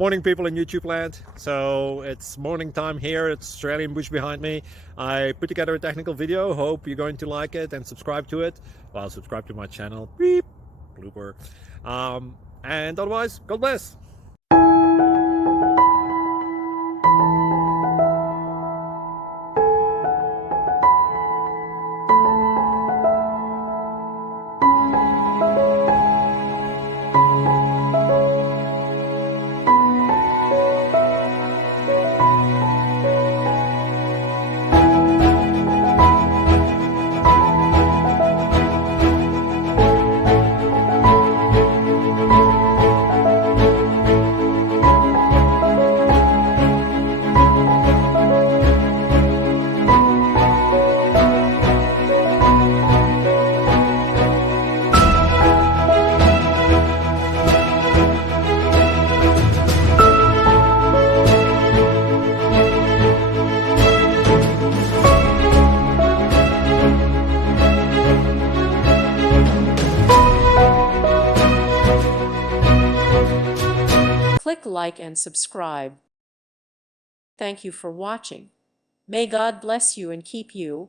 Morning, people in YouTube land. So it's morning time here. It's Australian bush behind me. I put together a technical video. Hope you're going to like it and subscribe to it. Well, subscribe to my channel. Beep, blooper. And otherwise, God bless. Click like and subscribe. Thank you for watching. May God bless you and keep you.